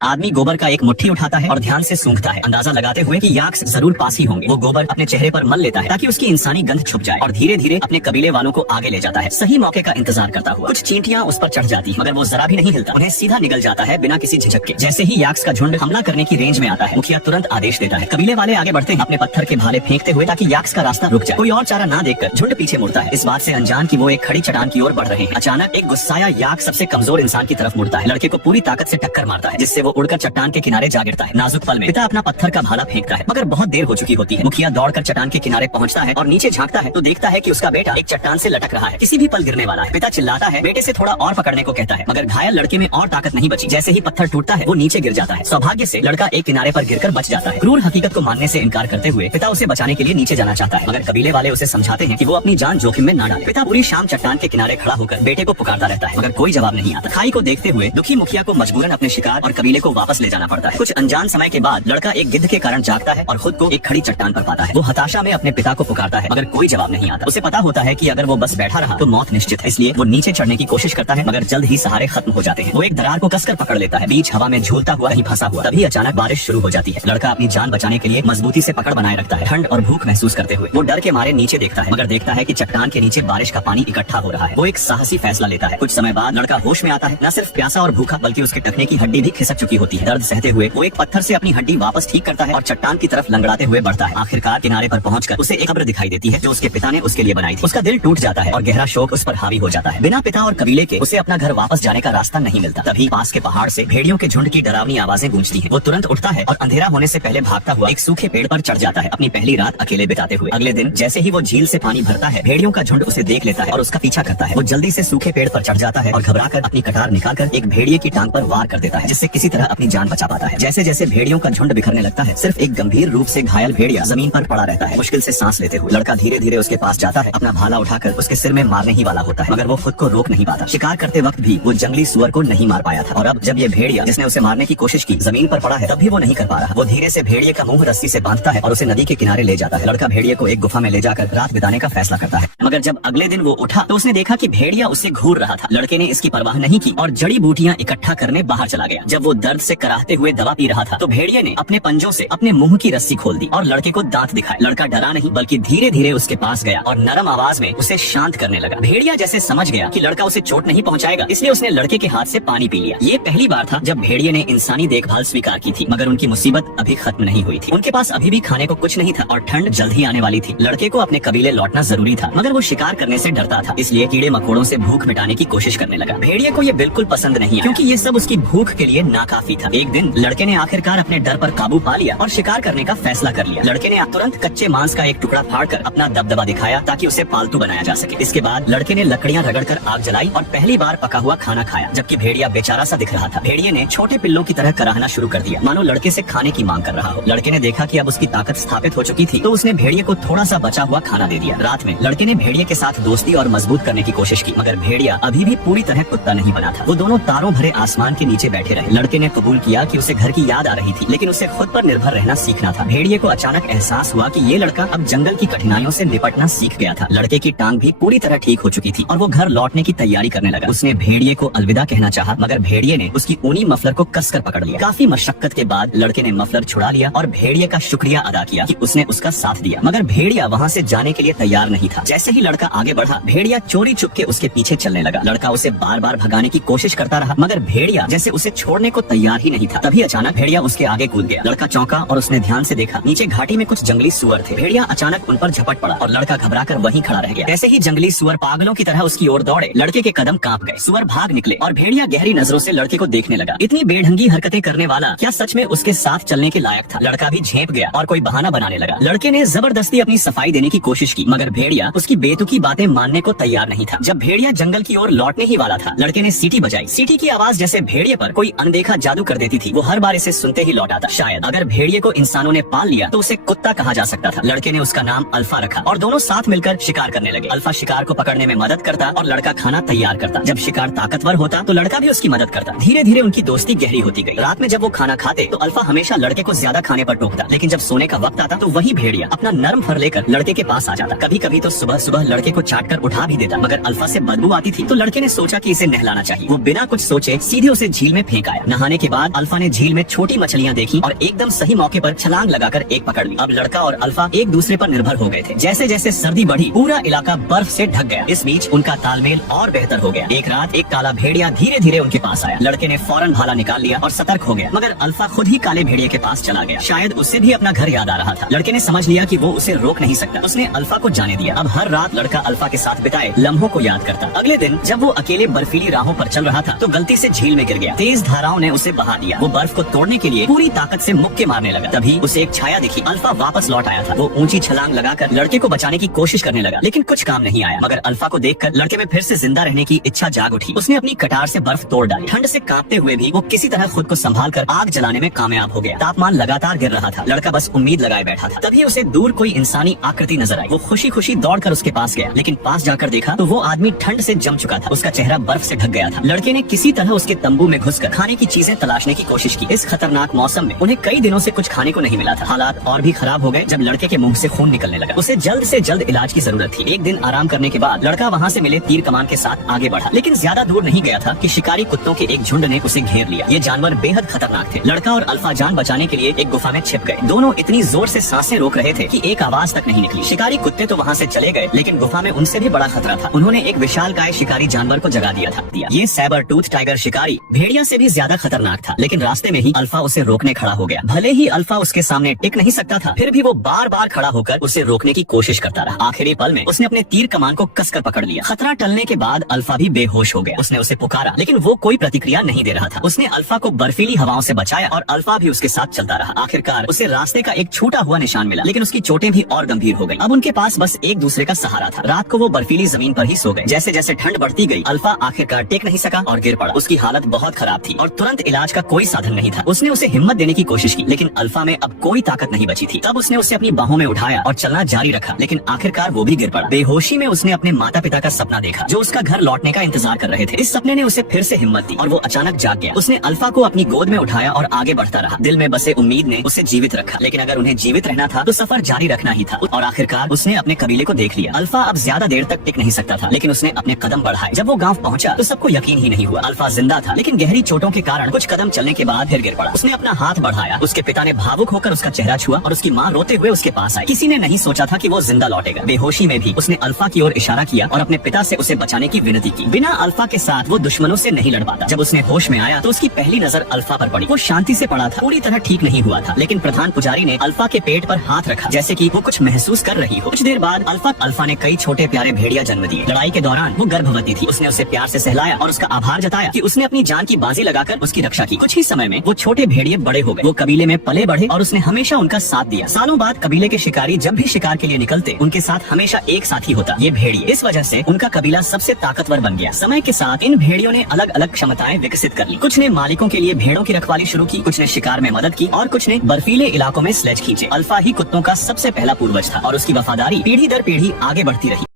आदमी गोबर का एक मुट्ठी उठाता है और ध्यान से सूंघता है, अंदाजा लगाते हुए कि याक्स जरूर पास ही होंगे। वो गोबर अपने चेहरे पर मल लेता है ताकि उसकी इंसानी गंध छुप जाए और धीरे धीरे अपने कबीले वालों को आगे ले जाता है, सही मौके का इंतजार करता हुआ। कुछ चींटियां उस पर चढ़ जाती हैं, मगर वो जरा भी नहीं हिलता, उन्हें सीधा निगल जाता है बिना किसी झिझक के। जैसे ही याक्स का झुंड हमला करने की रेंज में आता है, मुखिया तुरंत आदेश देता है। कबीले वाले आगे बढ़ते हैं, अपने पत्थर के भाले फेंकते हुए, ताकि याक्स का रास्ता रुक जाए। कोई और चारा ना देखकर झुंड पीछे मुड़ता है, इस बात से अनजान कि वो एक खड़ी चट्टान की ओर बढ़ रहे हैं। अचानक एक गुस्साया याक सबसे कमजोर इंसान की तरफ मुड़ता है, लड़के को पूरी ताकत से टक्कर मारता है, जिससे वो उड़कर चट्टान के किनारे जा गिरता है। नाजुक पल में पिता अपना पत्थर का भाला फेंकता है, मगर बहुत देर हो चुकी होती है। मुखिया दौड़कर चट्टान के किनारे पहुंचता है और नीचे झांकता है तो देखता है कि उसका बेटा एक चट्टान से लटक रहा है, किसी भी पल गिरने वाला है। पिता चिल्लाता है, बेटे से थोड़ा और पकड़ने को कहता है, मगर घायल लड़के में और ताकत नहीं बची। जैसे ही पत्थर टूटता है वो नीचे गिर जाता है। सौभाग्य से लड़का एक किनारे पर गिरकर बच जाता है। क्रूर हकीकत को मानने से इनकार करते हुए पिता उसे बचाने के लिए नीचे जाना चाहता है, मगर कबीले वाले उसे समझाते हैं कि वो अपनी जान जोखिम में न डाले। पिता पूरी शाम चट्टान के किनारे खड़ा होकर बेटे को पुकारता रहता है, मगर कोई जवाब नहीं आता। खाई को देखते हुए दुखी मुखिया को मजबूरन अपने शिकार और कबीले को वापस ले जाना पड़ता है। कुछ अनजान समय के बाद लड़का एक गिद्ध के कारण जागता है और खुद को एक खड़ी चट्टान पर पाता है। वो हताशा में अपने पिता को पुकारता है, मगर कोई जवाब नहीं आता। उसे पता होता है कि अगर वो बस बैठा रहा तो मौत निश्चित है, इसलिए वो नीचे चढ़ने की कोशिश करता है, मगर जल्द ही सहारे खत्म हो जाते हैं। वो एक दरार को कसकर पकड़ लेता है, बीच हवा में झूलता हुआ कहीं फंसा हुआ। तभी अचानक बारिश शुरू हो जाती है। लड़का अपनी जान बचाने के लिए मजबूती से पकड़ बनाए रखता है, ठंड और भूख महसूस करते हुए। वो डर के मारे नीचे देखता है, मगर देखता है कि चट्टान के नीचे बारिश का पानी इकट्ठा हो रहा है। वो एक साहसी फैसला लेता है। कुछ समय बाद लड़का होश में आता है। न सिर्फ प्यासा और भूखा, बल्कि उसके टखने की हड्डी भी खिसक चुकी होती है। दर्द सहते हुए वो एक पत्थर से अपनी हड्डी वापस ठीक करता है और चट्टान की तरफ लंगड़ाते हुए बढ़ता है। आखिरकार किनारे पर पहुंचकर उसे एक कब्र दिखाई देती है जो उसके पिता ने उसके लिए बनाई थी। उसका दिल टूट जाता है और गहरा शोक उस पर हावी हो जाता है। बिना पिता और कबीले के उसे अपना घर वापस जाने का रास्ता नहीं मिलता। तभी पास के पहाड़ से भेड़ियों के झुंड की डरावनी आवाजें गूंजती हैं। वो तुरंत उठता है और अंधेरा होने से पहले भागता हुआ एक सूखे पेड़ पर चढ़ जाता है, अपनी पहली रात अकेले बिताते हुए। अगले दिन जैसे ही वो झील से पानी भरता है, भेड़ियों का झुंड उसे देख लेता है और उसका पीछा करता है। वो जल्दी से सूखे पेड़ पर चढ़ जाता है और घबराकर अपनी कटार निकालकर एक भेड़िए की टांग पर वार कर देता है, जिससे किसी तरह अपनी जान बचा पाता है। जैसे जैसे भेड़ियों का झुंड बिखरने लगता है, सिर्फ एक गंभीर रूप से घायल भेड़िया जमीन पर पड़ा रहता है, मुश्किल से सांस लेते हुए। लड़का धीरे धीरे उसके पास जाता है, अपना भाला उठाकर उसके सिर में मारने ही वाला होता है, मगर वो खुद को रोक नहीं पाता। शिकार करते वक्त भी वो जंगली सुअर को नहीं मार पाया था, और अब जब ये भेड़िया जिसने उसे मारने की कोशिश की जमीन पर पड़ा है, तब भी वो नहीं कर पा रहा। वो धीरे से भेड़िए का मुंह रस्सी से बांधता है और उसे नदी के किनारे ले जाता है। लड़का भेड़िए को एक गुफा में ले जाकर रात बिताने का फैसला करता है, मगर जब अगले दिन वो उठा तो उसने देखा कि भेड़िया उससे घूर रहा था। लड़के ने इसकी परवाह नहीं की और जड़ी बूटियां इकट्ठा करने बाहर चला गया। जब वो दर्द से कराहते हुए दवा पी रहा था तो भेड़िए ने अपने पंजों से अपने मुंह की रस्सी खोल दी और लड़के को दांत दिखाए। लड़का डरा नहीं, बल्कि धीरे धीरे उसके पास गया और नरम आवाज में उसे शांत करने लगा। भेड़िया जैसे समझ गया कि लड़का उसे चोट नहीं पहुंचाएगा, इसलिए उसने लड़के के हाथ से पानी पी लिया। ये पहली बार था जब भेड़िए ने इंसानी देखभाल स्वीकार की थी, मगर उनकी मुसीबत अभी खत्म नहीं हुई थी। उनके पास अभी भी खाने को कुछ नहीं था और ठंड जल्द ही आने वाली थी। लड़के को अपने कबीले लौटना जरूरी था, मगर वो शिकार करने से डरता था, इसलिए कीड़े मकोड़ों से भूख मिटाने की कोशिश करने लगा। भेड़िए को ये बिल्कुल पसंद नहीं, क्योंकि ये सब उसकी भूख के लिए नाकाफी था। एक दिन लड़के ने आखिरकार अपने डर पर काबू पा लिया और शिकार करने का फैसला कर लिया। लड़के ने तुरंत कच्चे मांस का एक टुकड़ा फाड़कर अपना दबदबा दिखाया ताकि उसे पालतू बनाया जा सके। इसके बाद लड़के ने लकड़ियां रगड़कर आग जलाई और पहली बार पका हुआ खाना खाया, जबकि भेड़िया बेचारा सा दिख रहा था। भेड़िए ने छोटे पिल्लों की तरह कराहना शुरू कर दिया, मानो लड़के से खाने की मांग कर रहा हो। लड़के ने देखा कि अब उसकी ताकत स्थापित हो चुकी थी, तो उसने भेड़िए को थोड़ा सा बचा हुआ खाना दे दिया। रात में लड़के ने भेड़िए के साथ दोस्ती और मजबूत करने की कोशिश की, मगर भेड़िया अभी भी पूरी तरह कुत्ता नहीं बना था। वो दोनों तारों भरे आसमान के नीचे बैठे रहे। लड़के ने कबूल किया कि उसे घर की याद आ रही थी, लेकिन उसे खुद पर निर्भर रहना सीखना था। भेड़िए को अचानक एहसास हुआ कि ये लड़का अब जंगल की कठिनाइयों से निपटना सीख गया था। लड़के की टांग भी पूरी तरह ठीक हो चुकी थी और वो घर लौटने की तैयारी करने लगा। उसने भेड़िए को अलविदा कहना चाहा, मगर भेड़िए ने उसकी ऊनी मफलर को कसकर पकड़ लिया। काफी मशक्कत के बाद लड़के ने मफलर छुड़ा लिया और भेड़िए का शुक्रिया अदा किया कि उसने उसका साथ दिया, मगर भेड़िया वहाँ से जाने के लिए तैयार नहीं था। जैसे ही लड़का आगे बढ़ा, भेड़िया चोरी चुपके उसके पीछे चलने लगा। लड़का उसे बार बार भगाने की कोशिश करता रहा, मगर भेड़िया जैसे उसे छोड़ने को तैयार ही नहीं था। तभी अचानक भेड़िया उसके आगे कूद गया। लड़का चौंका और उसने ध्यान से देखा, नीचे घाटी में कुछ जंगली सुअर थे। भेड़िया अचानक उन पर झपट पड़ा और लड़का घबराकर वहीं खड़ा रह गया। ऐसे ही जंगली सुअर पागलों की तरह उसकी ओर दौड़े। लड़के के कदम कांप गए। सुअर भाग निकले और भेड़िया गहरी नजरों से लड़के को देखने लगा। इतनी बेढंगी हरकतें करने वाला क्या सच में उसके साथ चलने के लायक था? लड़का भी झेप गया और कोई बहाना बनाने लगा। लड़के ने जबरदस्ती अपनी सफाई देने की कोशिश की, मगर भेड़िया उसकी बेतुकी बातें मानने को तैयार नहीं था। जब भेड़िया जंगल की ओर लौटने ही वाला था, लड़के ने सीटी बजाई। सीटी की आवाज जैसे भेड़िए पर कोई अनदेखा जादू कर देती थी। वो हर बार इसे सुनते ही लौट आता। शायद अगर भेड़िए को इंसानों ने पाल लिया तो उसे कुत्ता कहा जा सकता था। लड़के ने उसका नाम अल्फा रखा और दोनों साथ मिलकर शिकार करने लगे। अल्फा शिकार को पकड़ने में मदद करता और लड़का खाना तैयार करता। जब शिकार ताकतवर होता तो लड़का भी उसकी मदद करता। धीरे धीरे उनकी दोस्ती गहरी होती गई। रात में जब वो खाना खाते तो अल्फा हमेशा लड़के को ज्यादा खाने पर टोकता, लेकिन जब सोने का वक्त आता तो वही भेड़िया अपना नरम फर लेकर लड़के के पास आ जाता। कभी कभी तो सुबह सुबह लड़के को चाट कर उठा भी देता, मगर अल्फा से बदबू आती थी तो लड़के ने सोचा कि इसे नहलाना चाहिए। वो बिना कुछ सोचे सीधे उसे झील में फेंक आया। नहाने घुमाने के बाद अल्फा ने झील में छोटी मछलियां देखी और एकदम सही मौके पर छलांग लगाकर एक पकड़ ली। अब लड़का और अल्फा एक दूसरे पर निर्भर हो गए थे। जैसे जैसे सर्दी बढ़ी पूरा इलाका बर्फ से ढक गया। इस बीच उनका तालमेल और बेहतर हो गया। एक रात एक काला भेड़िया धीरे धीरे उनके पास आया। लड़के ने फौरन भाला निकाल लिया और सतर्क हो गया, मगर अल्फा खुद ही काले भेड़िए के पास चला गया। शायद उससे भी अपना घर याद आ रहा था। लड़के ने समझ लिया कि वो उसे रोक नहीं सकता। उसने अल्फा को जाने दिया। अब हर रात लड़का अल्फा के साथ बिताए लम्हों को याद करता। अगले दिन जब वो अकेले बर्फीली राहों पर चल रहा था तो गलती से झील में गिर गया। तेज धाराओं ने उसे बहा दिया। वो बर्फ को तोड़ने के लिए पूरी ताकत से मुक्के मारने लगा। तभी उसे एक छाया दिखी। अल्फा वापस लौट आया था। वो ऊंची छलांग लगाकर लड़के को बचाने की कोशिश करने लगा, लेकिन कुछ काम नहीं आया। मगर अल्फा को देखकर लड़के में फिर से जिंदा रहने की इच्छा जाग उठी। उसने अपनी कटार से बर्फ तोड़ डाली। ठंड से कांपते हुए भी वो किसी तरह खुद को संभाल कर आग जलाने में कामयाब हो गया। तापमान लगातार गिर रहा था। लड़का बस उम्मीद लगाए बैठा था। तभी उसे दूर कोई इंसानी आकृति नजर आई। वो खुशी खुशी दौड़कर उसके पास गया, लेकिन पास जाकर देखा तो वो आदमी ठंड से जम चुका था। उसका चेहरा बर्फ से ढक गया था। लड़के ने किसी तरह उसके तंबू में घुसकर खाने की चीजें तलाशने की कोशिश की। इस खतरनाक मौसम में उन्हें कई दिनों से कुछ खाने को नहीं मिला था। हालात और भी खराब हो गए जब लड़के के मुंह से खून निकलने लगा। उसे जल्द से जल्द इलाज की जरूरत थी। एक दिन आराम करने के बाद लड़का वहाँ से मिले तीर कमान के साथ आगे बढ़ा, लेकिन ज्यादा दूर नहीं गया था कि शिकारी कुत्तों के एक झुंड ने उसे घेर लिया। ये जानवर बेहद खतरनाक थे। लड़का और अल्फा जान बचाने के लिए एक गुफा में छिप गए। दोनों इतनी जोर से सांसें रोक रहे थे कि एक आवाज तक नहीं निकली। शिकारी कुत्ते तो वहाँ से चले गए, लेकिन गुफा में उनसे भी बड़ा खतरा था। उन्होंने एक विशालकाय शिकारी जानवर को जगा दिया था। ये सैबर टूथ टाइगर शिकारी भेड़िया से भी ज्यादा खतरनाक था, लेकिन रास्ते में ही अल्फा उसे रोकने खड़ा हो गया। भले ही अल्फा उसके सामने टिक नहीं सकता था, फिर भी वो बार बार खड़ा होकर उसे रोकने की कोशिश करता रहा। आखिरी पल में उसने अपने तीर कमान को कसकर पकड़ लिया। खतरा टलने के बाद अल्फा भी बेहोश हो गया। उसने उसे पुकारा, लेकिन वो कोई प्रतिक्रिया नहीं दे रहा था। उसने अल्फा को बर्फीली हवाओं से बचाया और अल्फा भी उसके साथ चलता रहा। आखिरकार उसे रास्ते का एक छूटा हुआ निशान मिला, लेकिन उसकी चोटें भी और गंभीर हो गई। अब उनके पास बस एक दूसरे का सहारा था। रात को वो बर्फीली जमीन पर ही सो गए। जैसे जैसे ठंड बढ़ती गई अल्फा आखिरकार टेक नहीं सका और गिर पड़ा। उसकी हालत बहुत खराब थी और तुरंत इलाज का कोई साधन नहीं था। उसने उसे हिम्मत देने की कोशिश की, लेकिन अल्फा में अब कोई ताकत नहीं बची थी। तब उसने उसे अपनी बाहों में उठाया और चलना जारी रखा, लेकिन आखिरकार वो भी गिर पड़ा। बेहोशी में उसने अपने माता पिता का सपना देखा, जो उसका घर लौटने का इंतजार कर रहे थे। इस सपने ने उसे फिर से हिम्मत दी और वो अचानक जाग गया। उसने अल्फा को अपनी गोद में उठाया और आगे बढ़ता रहा। दिल में बसे उम्मीद ने उसे जीवित रखा, लेकिन अगर उन्हें जीवित रहना था तो सफर जारी रखना ही था। और आखिरकार उसने अपने कबीले को देख लिया। अल्फा अब ज्यादा देर तक टिक नहीं सकता था, लेकिन उसने अपने कदम बढ़ाए। जब वो गांव पहुंचा तो सबको यकीन ही नहीं हुआ। अल्फा जिंदा था, लेकिन गहरी चोटों के कारण कुछ कदम चलने के बाद फिर गिर पड़ा। उसने अपना हाथ बढ़ाया। उसके पिता ने भावुक होकर उसका चेहरा छुआ और उसकी माँ रोते हुए उसके पास आई। किसी ने नहीं सोचा था कि वो जिंदा लौटेगा। बेहोशी में भी उसने अल्फा की ओर इशारा किया और अपने पिता से उसे बचाने की विनती की। बिना अल्फा के साथ वो दुश्मनों से नहीं लड़ पाता। जब उसने होश में आया तो उसकी पहली नजर अल्फा पर पड़ी। वो शांति से पड़ा था, पूरी तरह ठीक नहीं हुआ था, लेकिन प्रधान पुजारी ने अल्फा के पेट पर हाथ रखा, जैसे कि वो कुछ महसूस कर रही हो। कुछ देर बाद अल्फा ने कई छोटे प्यारे भेड़िया जन्म दिए। लड़ाई के दौरान वो गर्भवती थी। उसने उसे प्यार से सहलाया और उसका आभार जताया कि उसने अपनी जान की बाजी लगाकर उसकी रक्षा की। कुछ ही समय में वो छोटे भेड़िए बड़े हो गए। वो कबीले में पले बढ़े और उसने हमेशा उनका साथ दिया। सालों बाद कबीले के शिकारी जब भी शिकार के लिए निकलते, उनके साथ हमेशा एक साथी होता, ये भेड़िए। इस वजह से उनका कबीला सबसे ताकतवर बन गया। समय के साथ इन भेड़ियों ने अलग अलग क्षमताएं विकसित कर ली। कुछ ने मालिकों के लिए भेड़ों की रखवाली शुरू की, कुछ ने शिकार में मदद की और कुछ ने बर्फीले इलाकों में स्लेज खींचे। अल्फा ही कुत्तों का सबसे पहला पूर्वज था और उसकी वफादारी पीढ़ी दर पीढ़ी आगे बढ़ती रही।